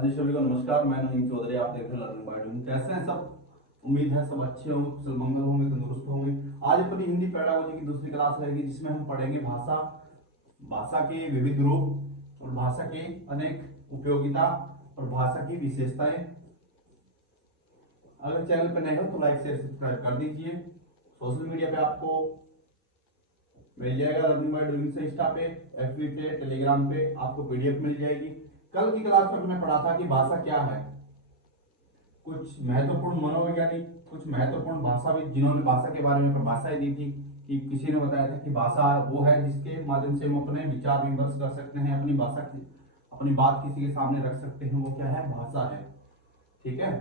हाँ जी, सभी को नमस्कार। मैं नईम चौधरी, आप देख रहे हैं लर्निंग बाय डूइंग। कैसे हैं सब? उम्मीद है सब अच्छे होंगे, कुशल मंगल होंगे, तंदुरुस्त होंगे। आज अपनी हिंदी पेडागोजी की दूसरी क्लास रहेगी, जिसमें हम पढ़ेंगे भाषा, भाषा के विविध रूप और भाषा के अनेक उपयोगिता और भाषा की विशेषताएं। अगर चैनल पर नए हो तो लाइक शेयर सब्सक्राइब कर दीजिए। सोशल मीडिया पे आपको मिल जाएगा लर्निंग बाय डूइंग से, इंस्टा पे, एफबी पे, टेलीग्राम पे आपको पीडीएफ मिल जाएगी। कल की क्लास में हमने पढ़ा था कि भाषा क्या है। कुछ महत्वपूर्ण मनोवैज्ञानिक, कुछ महत्वपूर्ण भाषाविद जिन्होंने भाषा के बारे में परिभाषाएं दी थी, कि किसी ने बताया था कि भाषा वो है जिसके माध्यम से हम अपने विचार विमर्श कर सकते हैं, अपनी भाषा की अपनी बात किसी के सामने रख सकते हैं, वो क्या है? भाषा है। ठीक है।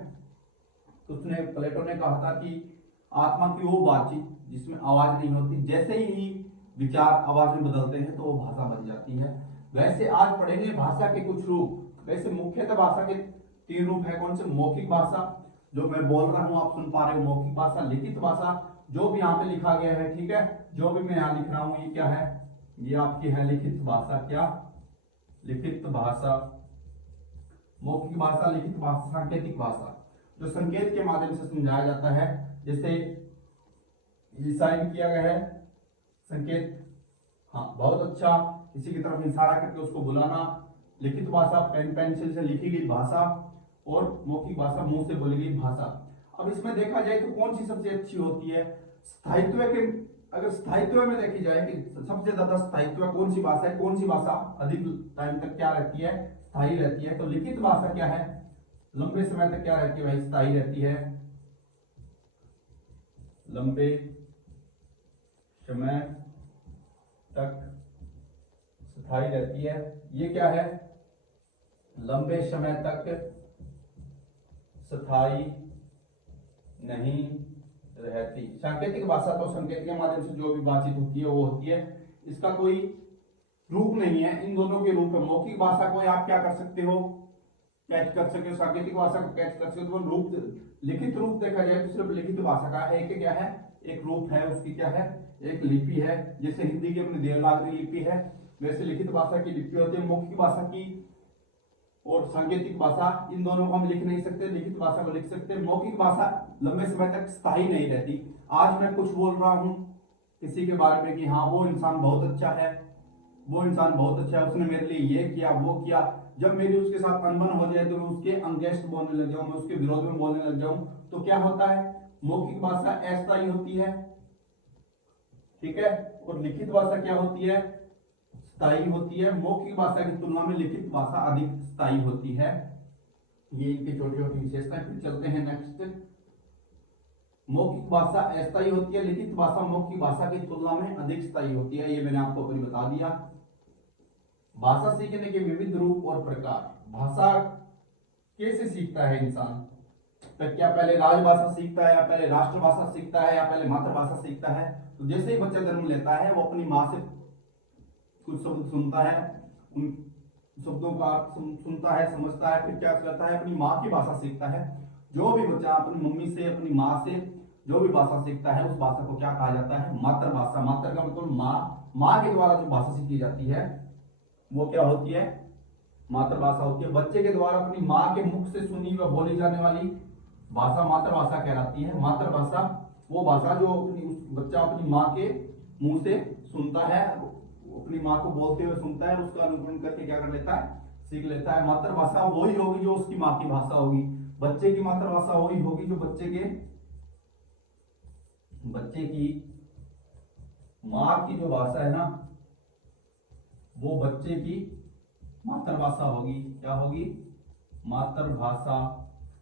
तो उसने प्लेटो ने कहा था कि आत्मा की वो बातचीत जिसमें आवाज नहीं होती, जैसे ही विचार आवाज में बदलते हैं तो वो भाषा बन जाती है। वैसे आज पढ़ेंगे भाषा के कुछ रूप। वैसे मुख्यतः भाषा के तीन रूप है। कौन से? मौखिक भाषा, जो मैं बोल रहा हूं आप सुन पा रहे हो, मौखिक भाषा। लिखित भाषा, जो भी यहाँ पे लिखा गया है, ठीक है, जो भी मैं यहाँ लिख रहा हूं ये क्या है? ये आपकी है लिखित भाषा। क्या? लिखित भाषा। मौखिक भाषा, लिखित भाषा, सांकेतिक भाषा, जो संकेत के माध्यम से समझाया जाता है। जैसे ये साइन किया गया है, संकेत। हाँ, बहुत अच्छा। किसी की तरफ इशारा करके उसको बुलाना। लिखित भाषा, पेन पेंसिल से लिखी गई भाषा। और मौखिक भाषा, मुंह से बोली गई भाषा। अब इसमें देखा जाए तो कौन सी सबसे अच्छी होती है? स्थायित्व के, अगर स्थायित्व में देखी जाए कि सबसे ज्यादा स्थायित्व कौन सी भाषा है, कौन सी भाषा अधिक टाइम तक क्या रहती है? स्थायी रहती है। तो लिखित भाषा क्या है? लंबे समय तक क्या रहती है भाई? स्थायी रहती है। लंबे समय तक स्थायी रहती है। ये क्या है? लंबे समय तक स्थायी नहीं रहती। सांकेतिक भाषा तो संकेत के माध्यम से जो भी बातचीत होती है वो होती है, इसका कोई रूप नहीं है। इन दोनों के रूप है। मौखिक भाषा को आप क्या कर सकते हो? कैच कर सकते हो। सांकेतिक भाषा को कैच कर सकते हो। रूप, लिखित रूप देखा जाए तो सिर्फ लिखित भाषा का एक क्या है? एक रूप है, उसकी क्या है? एक लिपि है। जैसे हिंदी की अपनी देवनागरी लिपि है, वैसे लिखित भाषा की लिपि होती है। मौखिक भाषा की और सांकेतिक भाषा, इन दोनों को हम लिख नहीं सकते, लिखित भाषा को लिख सकते। मौखिक भाषा लंबे समय तक स्थायी नहीं रहती। आज मैं कुछ बोल रहा हूं किसी के बारे में कि हाँ वो इंसान बहुत अच्छा है, वो इंसान बहुत अच्छा है, उसने मेरे लिए ये किया वो किया। जब मेरी उसके साथ अनबन हो जाए तो मैं उसके अगेंस्ट बोलने लग जाऊं, मैं उसके विरोध में बोलने लग जाऊं, तो क्या होता है? मौखिक भाषा अस्थायी होती है। ठीक है। और लिखित भाषा क्या होती है? स्थायी होती है। मौखिक भाषा की तुलना में लिखित भाषा अधिक स्थायी होती है। ये इनकी छोटी छोटी विशेषताएं। फिर चलते हैं नेक्स्ट। मौखिक भाषा अस्थायी होती है, लिखित भाषा मौखिक भाषा की तुलना में अधिक स्थायी होती है। ये मैंने आपको अपनी बता दिया। भाषा सीखने के विविध रूप और प्रकार। भाषा कैसे सीखता है इंसान? तो क्या पहले राजभाषा सीखता है, या पहले राष्ट्रभाषा सीखता है, या पहले मातृभाषा सीखता है? तो जैसे ही बच्चा जन्म लेता है वो अपनी माँ से कुछ शब्द सुनता है, उन शब्दों का अर्थ सुनता है, समझता है, फिर क्या करता है? अपनी माँ की भाषा सीखता है। जो भी बच्चा अपनी मम्मी से, अपनी माँ से जो भी भाषा सीखता है, उस भाषा को क्या कहा जाता है? मातृभाषा। मातृ का मतलब माँ। माँ के द्वारा जो भाषा सीखी जाती है वो क्या होती है? मातृभाषा होती है। बच्चे के द्वारा अपनी माँ के मुख से सुनी व बोली जाने वाली भाषा मातृभाषा कहलाती है। मातृभाषा वो भाषा जो बच्चा अपनी माँ के मुंह से सुनता है, अपनी माँ को बोलते हुए सुनता है, उसका अनुकरण करके क्या कर लेता है? सीख लेता है। मातृभाषा वही होगी जो उसकी माँ की भाषा होगी। बच्चे की मातृभाषा वही होगी जो बच्चे की माँ की जो भाषा है ना, वो बच्चे की मातृभाषा होगी। क्या होगी? मातृभाषा।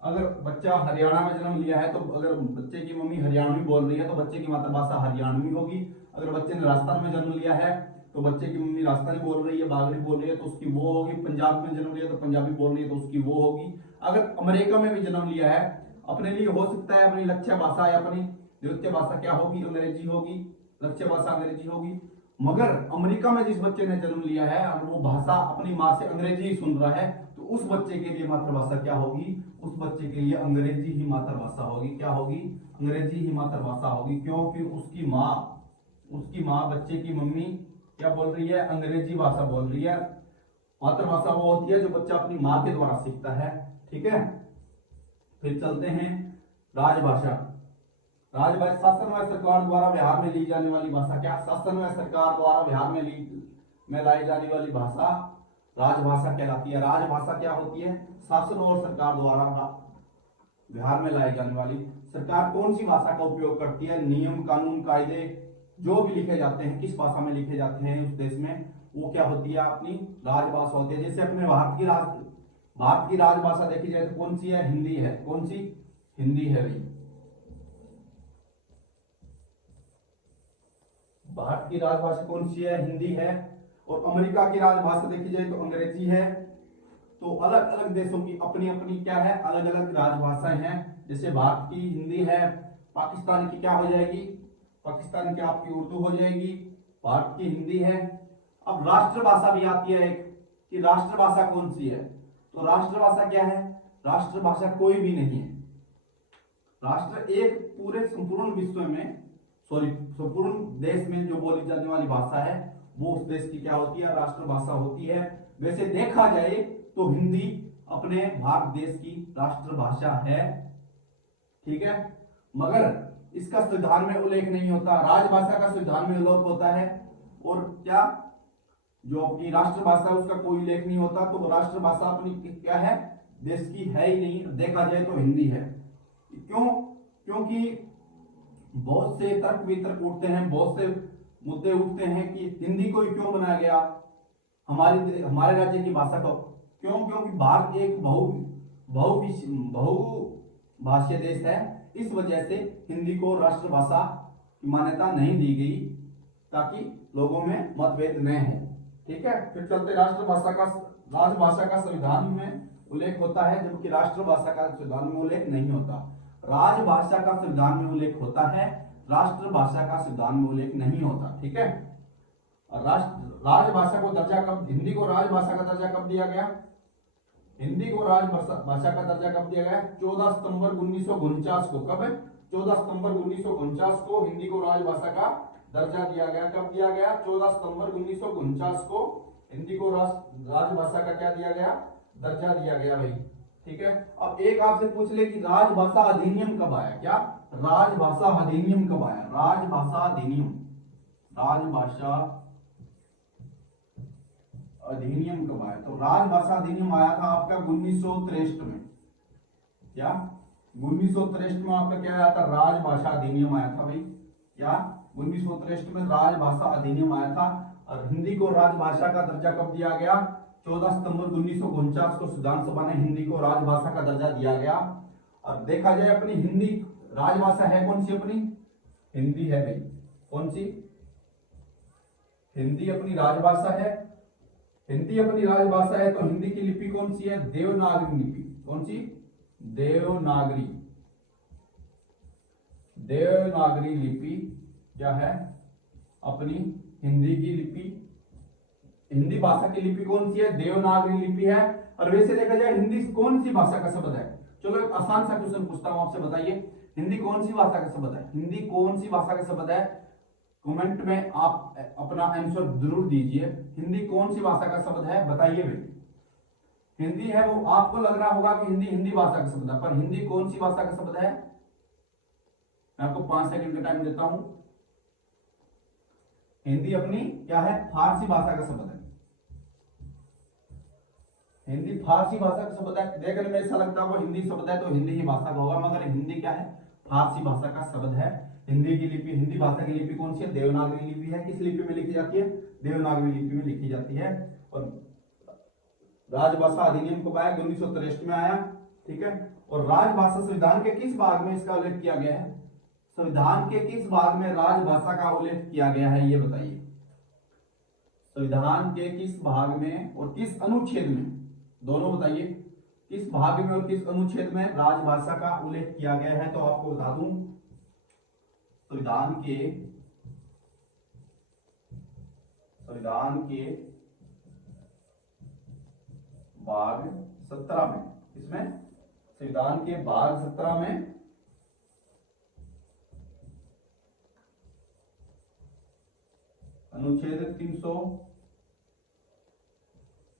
अगर बच्चा हरियाणा में जन्म लिया है तो अगर बच्चे की मम्मी हरियाणवी बोल रही है तो बच्चे की मातृभाषा हरियाणवी होगी। अगर बच्चे ने राजस्थान में जन्म लिया है तो बच्चे की मम्मी राजस्थानी बोल रही है, बागड़ी बोल रही है, तो उसकी वो होगी। पंजाब में जन्म लिया तो पंजाबी बोल रही है तो उसकी वो होगी। अगर अमेरिका में भी जन्म लिया है, अपने लिए हो सकता है अपनी लक्ष्य भाषा या अपनी द्वितीय भाषा क्या होगी? अंग्रेजी होगी। लक्ष्य भाषा अंग्रेजी होगी। मगर अमेरिका में जिस बच्चे ने जन्म लिया है, अगर वो भाषा अपनी माँ से अंग्रेजी ही सुन रहा है, तो उस बच्चे के लिए मातृभाषा क्या होगी? उस बच्चे के लिए अंग्रेजी ही मातृभाषा होगी। क्या होगी? अंग्रेजी ही मातृभाषा होगी। क्योंकि उसकी माँ बच्चे की मम्मी क्या बोल रही है? अंग्रेजी भाषा बोल रही है। मातृभाषा वो होती है जो बच्चा अपनी माँ के द्वारा सीखता है। ठीक है, फिर चलते हैं राजभाषा। राजभाषा शासन व सरकार द्वारा व्यवहार में ली जाने वाली भाषा। क्या? शासन व सरकार द्वारा व्यवहार में लाई जाने वाली भाषा राजभाषा कहलाती है। राजभाषा क्या होती है? शासन और सरकार द्वारा व्यवहार में लाई जाने वाली। सरकार कौन सी भाषा का उपयोग करती है? नियम कानून कायदे जो भी लिखे जाते हैं किस भाषा में लिखे जाते हैं उस देश में, वो क्या होती है? अपनी राजभाषा होती है। जैसे अपने भारत की राजभाषा देखी जाए तो कौन सी है? हिंदी है। कौन सी? हिंदी है भाई। भारत की राजभाषा कौन सी है? हिंदी है। और अमेरिका की राजभाषा देखी जाए तो अंग्रेजी है। तो अलग अलग देशों की अपनी अपनी क्या है? अलग अलग राजभाषाएं हैं। जैसे भारत की हिंदी है, पाकिस्तान की क्या हो जाएगी? पाकिस्तान की आपकी उर्दू हो जाएगी। भारत की हिंदी है। अब राष्ट्रभाषा भी आती है एक, कि राष्ट्रभाषा कौन सी है? तो राष्ट्रभाषा क्या है? राष्ट्रभाषा कोई भी नहीं है। राष्ट्र एक पूरे संपूर्ण विश्व में, सॉरी संपूर्ण देश में जो बोली जाने वाली भाषा है वो उस देश की क्या होती है? राष्ट्रभाषा होती है। वैसे देखा जाए तो हिंदी अपने भारत देश की राष्ट्रभाषा है। ठीक है, मगर इसका संविधान में उल्लेख नहीं होता। राजभाषा का संविधान में उल्लेख होता है और क्या जो अपनी राष्ट्रभाषा उसका कोई उल्लेख नहीं होता। तो राष्ट्रभाषा अपनी क्या है? देश की है ही नहीं। देखा जाए तो हिंदी है। क्यों? क्योंकि बहुत से तर्क वितर्क उठते हैं, बहुत से मुद्दे उठते हैं कि हिंदी को क्यों बनाया गया हमारे राज्य की भाषा को। क्यों? क्योंकि भारत एक बहुभाषीय देश है। इस वजह से हिंदी को राष्ट्रभाषा की मान्यता नहीं दी गई ताकि लोगों में मतभेद न है। ठीक है, फिर चलते राजभाषा का संविधान में उल्लेख होता है जबकि राष्ट्रभाषा का संविधान में उल्लेख नहीं होता। राजभाषा का संविधान में उल्लेख होता है, राष्ट्रभाषा का संविधान में उल्लेख नहीं होता। ठीक है, राजभाषा को दर्जा कब, हिंदी को राजभाषा का दर्जा कब दिया गया? हिंदी को राजभाषा का दर्जा कब दिया गया? 14 सितंबर 1949 को। कब? 14 सितंबर 1949 को हिंदी को राजभाषा का दर्जा दिया गया। कब दिया गया? 14 सितंबर 1949 को हिंदी को राजभाषा का क्या दिया गया? दर्जा दिया गया भाई। ठीक है, अब एक आपसे पूछ ले कि राजभाषा अधिनियम कब आया? क्या? राजभाषा अधिनियम कब आया? राजभाषा अधिनियम, राजभाषा अधिनियम कब आया? तो राजभाषा अधिनियम आया था आपका 1963 में। क्या? 1963 में आपका क्या आया था? राजभाषा अधिनियम आया था भाई। क्या? 1963 में राजभाषा अधिनियम आया था। और हिंदी को राजभाषा का दर्जा कब दिया गया? 14 सितंबर 1949 को संविधान सभा ने हिंदी को राजभाषा का दर्जा दिया गया। और देखा जाए अपनी हिंदी राजभाषा है कौन सी? अपनी हिंदी है भाई। कौन सी? हिंदी अपनी राजभाषा है। हिंदी अपनी राजभाषा है तो हिंदी की लिपि कौन सी है? देवनागरी लिपि। कौन सी? देवनागरी। देवनागरी लिपि क्या है? अपनी हिंदी की लिपि, हिंदी भाषा की लिपि कौन सी है? देवनागरी लिपि है। और वैसे देखा जाए हिंदी कौन सी भाषा का शब्द है? चलो एक आसान सा क्वेश्चन पूछता हूं आपसे, बताइए हिंदी कौन सी भाषा का शब्द है? हिंदी कौन सी भाषा का शब्द है? कमेंट में आप अपना आंसर जरूर दीजिए। हिंदी कौन सी भाषा का शब्द है? बताइए भाई। हिंदी है वो, आपको लग रहा होगा कि हिंदी भाषा का शब्द है, पर हिंदी कौन सी भाषा का शब्द है? मैं आपको 5 सेकंड का टाइम देता हूं। हिंदी अपनी क्या है? फारसी भाषा का शब्द है। हिंदी फारसी भाषा का शब्द है। देखने में ऐसा लगता है वो हिंदी शब्द है तो हिंदी ही भाषा का होगा, मगर हिंदी क्या है? फारसी भाषा का शब्द है। हिंदी की लिपि, हिंदी भाषा की लिपि कौन सी है? देवनागरी लिपि है। किस लिपि में लिखी जाती है? देवनागरी लिपि में लिखी जाती है। और राजभाषा अधिनियम कब आया? 1963 में आया। ठीक है, और राजभाषा संविधान के किस भाग में इसका उल्लेख किया गया है? संविधान के किस भाग में राजभाषा का उल्लेख किया गया है, ये बताइए। संविधान के किस भाग में और किस अनुच्छेद में, दोनों बताइए, किस भाग में और किस अनुच्छेद में राजभाषा का उल्लेख किया गया है? तो आपको बता दूं, संविधान के भाग 17 में, इसमें संविधान के भाग 17 में अनुच्छेद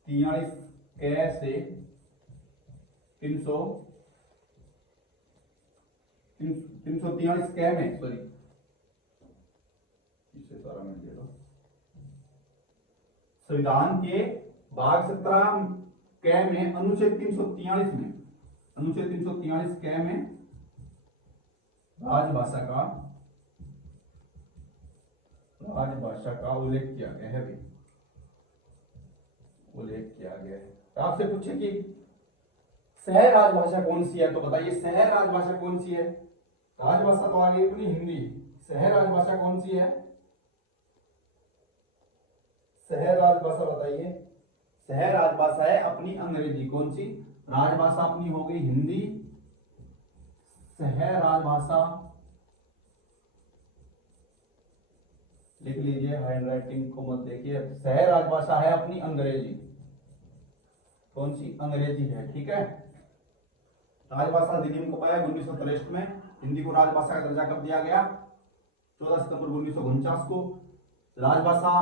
43 कै से 343 कै में, सॉरी इससे सारा मिल गया, संविधान के भाग 17 कै में अनुच्छेद 343 में, अनुच्छेद 343 कै में राजभाषा का उल्लेख किया गया है, उल्लेख किया गया है। तो आपसे पूछे कि शहर राजभाषा कौन सी है, तो बताइए शहर राजभाषा कौन सी है। राजभाषा तो आ गई अपनी हिंदी, शहर राजभाषा कौन सी है, शहर राजभाषा बताइए। शहर राजभाषा है अपनी अंग्रेजी, कौन सी, राजभाषा अपनी हो गई हिंदी, शहर राजभाषा लिख लीजिए, हैंडराइटिंग को मत देखिए, शहर राजभाषा है अपनी अंग्रेजी, कौन सी, अंग्रेजी है, ठीक है। राजभाषा अधिनियम कब आया, 1963 में। हिंदी को राजभाषा का दर्जा कब दिया गया, 14 सितंबर 1949 को। राजभाषा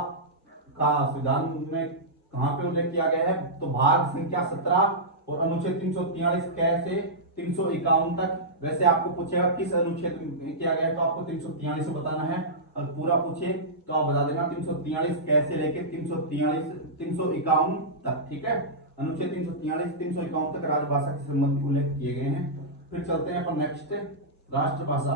का संविधान में कहां पे उल्लेख किया गया है, तो भाग संख्या 17 और अनुच्छेद 343 कै से 351 तक। वैसे आपको पूछेगा किस अनुच्छेद में किया गया है, तो आपको 343 बताना है, और पूरा पूछे तो आप बता देना 343 कै से लेके 351 तक, ठीक है। अनुच्छेद 343 351 तक राजभाषा के संबंध उल्लेख किए गए हैं। फिर चलते हैं अपन नेक्स्ट, राष्ट्रभाषा।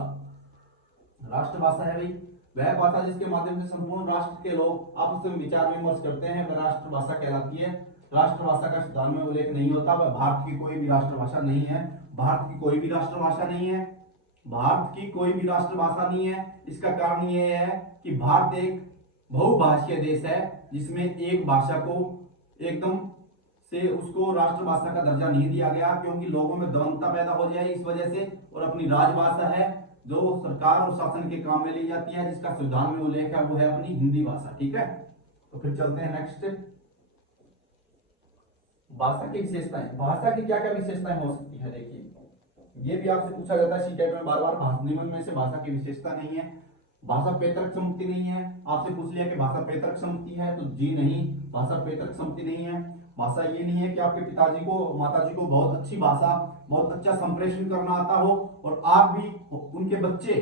राष्ट्रभाषा है भाई वह भाषा जिसके माध्यम से संपूर्ण राष्ट्र के लोग आपस में विचार विमर्श करते हैं, वह राष्ट्रभाषा कहलाती है। राष्ट्रभाषा का संविधान में उल्लेख नहीं होता, वह भारत की कोई भी राष्ट्रभाषा नहीं है, भारत की कोई भी राष्ट्रभाषा नहीं है, भारत की कोई भी राष्ट्रभाषा नहीं है। इसका कारण यह है कि भारत एक बहुभाषीय देश है, जिसमें एक भाषा को एकदम से उसको राष्ट्रभाषा का दर्जा नहीं दिया गया, क्योंकि लोगों में द्वंद्वता पैदा हो जाए इस वजह से। और अपनी राजभाषा है जो सरकार और शासन के काम में ली जाती है, जिसका संविधान में उल्लेख है, वो है अपनी हिंदी भाषा, ठीक है। तो फिर चलते हैं नेक्स्ट, भाषा की विशेषताएं। भाषा की क्या क्या विशेषताएं हो सकती है, देखिए ये भी आपसे पूछा जाता है सीटेट में बार बार। निम्न में से भाषा की विशेषता नहीं है, भाषा पैतृक संपत्ति नहीं है। आपसे पूछ लिया कि भाषा पैतृक संपत्ति है, तो जी नहीं, भाषा पैतृक संपत्ति नहीं है। भाषा ये नहीं है कि आपके पिताजी को माताजी को बहुत अच्छी भाषा, बहुत अच्छा संप्रेषण करना आता हो, और आप भी उनके बच्चे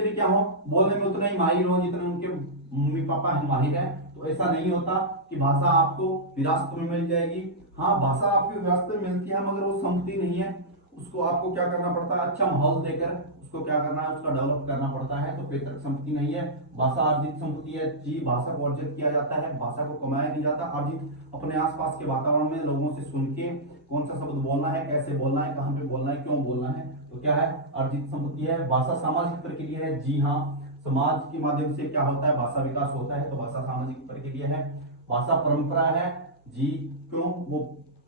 भी क्या हो, बोलने में उतना ही माहिर हो जितना उनके मम्मी पापा माहिर है। तो ऐसा नहीं होता कि भाषा आपको विरासत में मिल जाएगी। हाँ, भाषा आपकी विरासत में मिलती है, मगर वो संपत्ति नहीं है, उसको आपको क्या करना पड़ता है, अच्छा माहौल देकर उसको क्या करना है, उसका डेवलप करना पड़ता है। तो पैतृक संपत्ति नहीं है, भाषा अर्जित संपत्ति है। जी, भाषा को अर्जित किया जाता है, भाषा को कमाया नहीं जाता। अर्जित अपने आसपास के वातावरण में लोगों से सुन के कौन सा शब्द बोलना है, कैसे बोलना है, कहाँ पे बोलना है, क्यों बोलना है, तो क्या है, अर्जित संपत्ति है। भाषा सामाजिक प्रक्रिया है, जी हाँ, समाज के माध्यम से क्या होता है, भाषा विकास होता है, तो भाषा सामाजिक प्रक्रिया है। भाषा परंपरा है, जी, क्यों, वो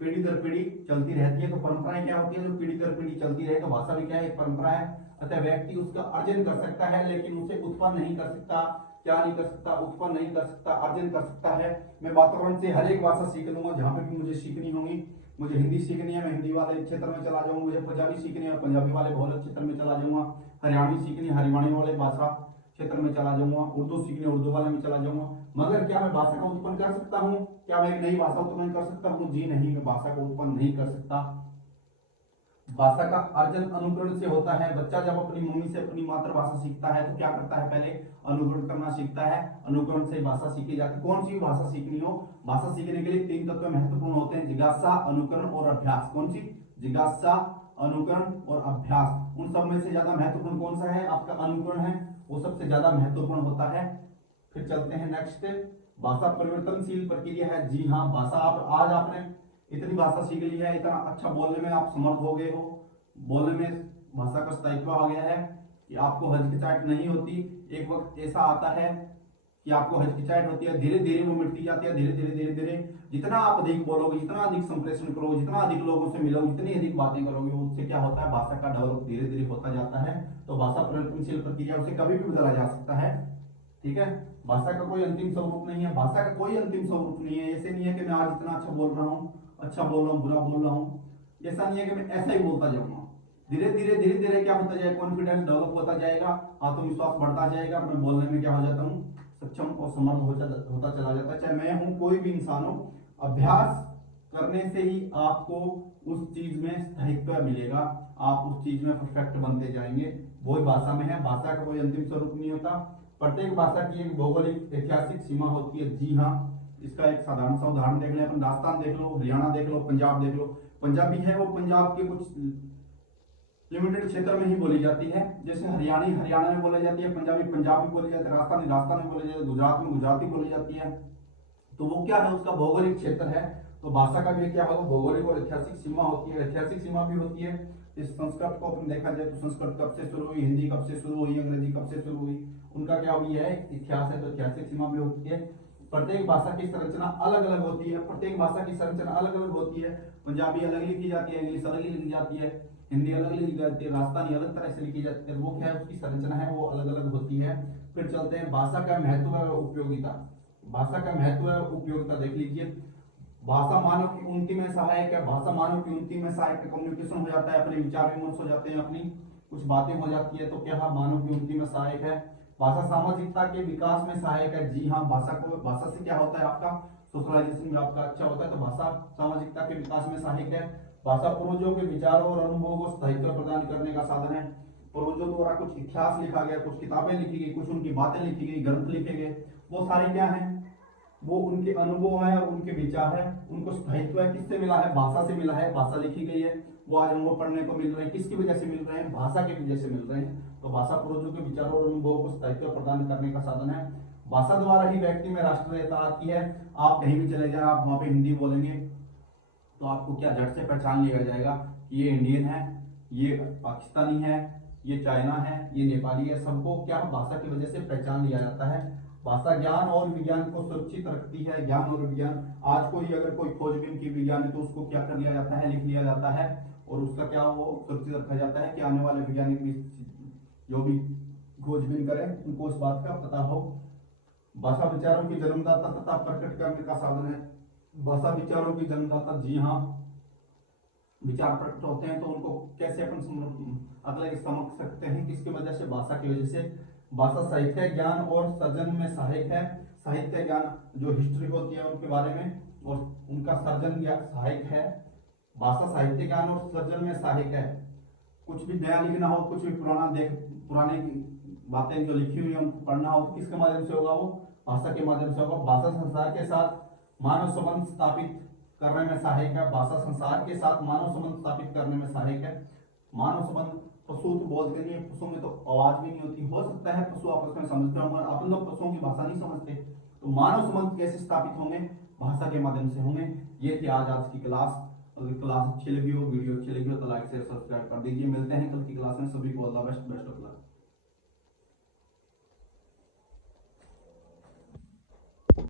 पीढ़ी दर पीढ़ी चलती रहती है। तो परंपराएं क्या होती है, जो पीढ़ी दर पीढ़ी चलती रहे, तो भाषा भी क्या है, एक परंपरा है। अतः व्यक्ति उसका अर्जन कर सकता है, लेकिन उसे उत्पन्न नहीं कर सकता। क्या नहीं कर सकता, उत्पन्न नहीं कर सकता, अर्जन कर सकता है। मैं वातावरण से हर एक भाषा सीख लूंगा, जहां पे भी मुझे सीखनी होगी। मुझे हिंदी सीखनी है, मैं हिंदी वाले क्षेत्र में चला जाऊंगा। मुझे पंजाबी सीखनी है, पंजाबी वाले बहुल क्षेत्र में चला जाऊंगा। हरियाणवी सीखनी, हरियाणवी वाले भाषा क्षेत्र में चला जाऊंगा। उर्दू सीखनी, उर्दू वाले में चला जाऊंगा। मगर क्या मैं भाषा का उत्पन्न कर सकता हूँ, क्या मैं एक नई भाषा उत्पन्न कर सकता हूँ, जी नहीं, मैं भाषा को उत्पन्न नहीं कर सकता। भाषा का अर्जन अनुकरण से होता है। बच्चा जब अपनी मम्मी से अपनी मातृभाषा सीखता है तो क्या करता है, पहले अनुकरण करना सीखता है। अनुकरण से भाषा सीखी जाती है। कौन सी भाषा सीखनी हो, भाषा सीखने के लिए 3 तत्व महत्वपूर्ण होते हैं, जिज्ञासा, अनुकरण और अभ्यास। कौन सी, जिज्ञासा, अनुकरण और अभ्यास। उन सब में से ज्यादा महत्वपूर्ण कौन सा है, आपका अनुकरण है, वो सबसे ज्यादा महत्वपूर्ण होता है। फिर चलते हैं नेक्स्ट, भाषा परिवर्तनशील प्रक्रिया है। जी हाँ, भाषा आज आपने इतनी भाषा सीख ली है, इतना अच्छा बोलने में आप समर्थ हो गए हो, बोलने में भाषा का स्थायित्व आ गया है कि आपको हिचकिचाहट नहीं होती। एक वक्त ऐसा आता है कि आपको हिचकिचाहट होती है, धीरे धीरे वो मिटती जाती है। धीरे धीरे धीरे धीरे जितना आप अधिक बोलोगे, जितना अधिक संप्रेषण करोगे, जितना अधिक लोगों से मिलोगे, जितनी अधिक बातें करोगे, उससे क्या होता है, भाषा का डेवलप धीरे धीरे होता जाता है। तो भाषा परिवर्तनशील प्रक्रिया, उसे कभी भी बदला जा सकता है, ठीक है। भाषा का कोई अंतिम स्वरूप नहीं है, भाषा का कोई अंतिम स्वरूप नहीं है। ऐसे नहीं है कि मैं आज इतना अच्छा बोल रहा हूँ, बुरा बोल रहा हूँ, ऐसा नहीं है कि मैं ऐसा ही बोलता जाऊंगा। धीरे धीरे क्या होता जाएगा, कॉन्फिडेंस डेवलप होता जाएगा, आत्मविश्वास बढ़ता जाएगा। मैं बोलने में क्या हो जाता हूँ, सक्षम और समर्थ होता चला जाता है। चाहे मैं हूँ, कोई भी इंसान हो, अभ्यास करने से ही आपको उस चीज में स्थायित्व मिलेगा, आप उस चीज में परफेक्ट बनते जाएंगे। वही भाषा में है, भाषा का कोई अंतिम स्वरूप नहीं होता। प्रत्येक भाषा की एक भौगोलिक ऐतिहासिक सीमा होती है। जी हाँ, इसका एक साधारण सा उदाहरण देख लें अपन, राजस्थान देख लो, हरियाणा देख लो, पंजाब देख लो। पंजाबी है वो पंजाब के कुछ लिमिटेड क्षेत्र में ही बोली जाती है। जैसे हरियाणी हरियाणा में बोली जाती है, पंजाबी पंजाब में बोली जाती है, राजस्थानी राजस्थान में बोली जाती है, गुजरात में गुजराती बोली जाती है। तो वो क्या है, उसका भौगोलिक क्षेत्र है। तो भाषा का भी क्या होगा, भौगोलिक और ऐतिहासिक सीमा होती है। ऐतिहासिक सीमा भी होती है। इस संस्कृत को अपन देखा जाए तो संस्कृत कब से शुरू हुई, हिंदी कब से शुरू हुई, अंग्रेजी कब से शुरू हुई, उनका क्या भी है, इतिहास है। तो ऐतिहासिक सीमा भी होती है। प्रत्येक भाषा की संरचना अलग अलग होती है। प्रत्येक भाषा की संरचना अलग अलग होती है। पंजाबी अलग लिखी जाती है, इंग्लिश अलग लिखी जाती है, हिंदी अलग लिखी जाती है, राजस्थानी अलग तरह से लिखी जाती है। वो क्या है, उसकी संरचना है वो अलग अलग होती है। फिर चलते हैं भाषा का महत्व और उपयोगिता। भाषा का महत्व और उपयोगिता देख लीजिए। भाषा मानव की उन्नति में सहायक है। भाषा मानव की उन्नति में सहायक है। कम्युनिकेशन हो जाता है, अपने विचार विमर्श हो जाते हैं, अपनी कुछ बातें हो जाती है। तो क्या मानव की उन्नति में सहायक है। भाषा सामाजिकता के विकास में सहायक है। जी हाँ, भाषा से क्या होता है, आपका सोशलाइजेशन भी आपका अच्छा होता है। तो भाषा सामाजिकता के विकास में सहायक है। भाषा पूर्वजों के विचारों और अनुभवों को स्थायित्व प्रदान करने का साधन है। पूर्वजों द्वारा कुछ इतिहास लिखा गया, कुछ किताबें लिखी गई, कुछ उनकी बातें लिखी गई, ग्रंथ लिखे गए, वो सारे क्या हैं, वो उनके अनुभव है और उनके विचार है। उनको स्थायित्व है, किससे मिला है, भाषा से मिला है। भाषा लिखी गई है, वो आज हमको पढ़ने को मिल रहे हैं, किसकी वजह से मिल रहे हैं, भाषा की वजह से मिल रहे हैं। तो भाषा पूर्वजों के विचारों और अनुभवों को स्थायित्व प्रदान करने का साधन है। भाषा द्वारा ही व्यक्ति में राष्ट्रीयता आती है। आप कहीं भी चले जाए, आप वहां पे हिंदी बोलेंगे तो आपको क्या झट से पहचान लिया जाएगा कि ये इंडियन है, ये पाकिस्तानी है, ये चाइना है, ये नेपाली है। सबको क्या भाषा की वजह से पहचान लिया जाता है। भाषा ज्ञान और विज्ञान को सुरक्षित रखती है। ज्ञान और विज्ञान, आज कोई अगर कोई खोजबीन की विज्ञान है तो उसको क्या कर लिया जाता है, लिख लिया जाता है और उसका क्या वो सुरक्षित रखा जाता है कि आने वाले वैज्ञानिक भी जो भी खोजबीन करें उनको इस बात का पता हो। भाषा विचारों की जन्मदाता तथा प्रकट करने का साधन है। भाषा विचारों की जन्मदाता, जी हाँ, विचार प्रकट होते हैं तो उनको कैसे अपन अगले समझ सकते हैं, किसकी वजह से, भाषा की वजह से। भाषा साहित्य ज्ञान और सर्जन में सहायक है। साहित्य ज्ञान जो हिस्ट्री होती है उनके बारे में और उनका सर्जन या सहायक है। भाषा साहित्य ज्ञान और सर्जन में सहायक है। कुछ भी नया लिखना हो, कुछ भी पुराने बातें जो लिखी हुई है उनको पढ़ना हो तो किसके माध्यम से होगा, वो भाषा के माध्यम से होगा। भाषा संसार के साथ मानव संबंध स्थापित करने में सहायक है। भाषा संसार के साथ मानव संबंध स्थापित करने में सहायक है। मानव संबंध, पशु तो बोलते नहीं है, पशु में तो आवाज भी नहीं होती, हो सकता है पशु आपस में समझते होंगे, अपन लोग पशुओं की भाषा नहीं समझते। तो मानव संबंध कैसे स्थापित होंगे, भाषा के माध्यम से होंगे। ये थी आज की क्लास। अगर क्लास अच्छी लगी हो, वीडियो अच्छी लगी हो तो लाइक शेयर सब्सक्राइब कर दीजिए। मिलते हैं कल की क्लास में। सभी को all the best, best of luck.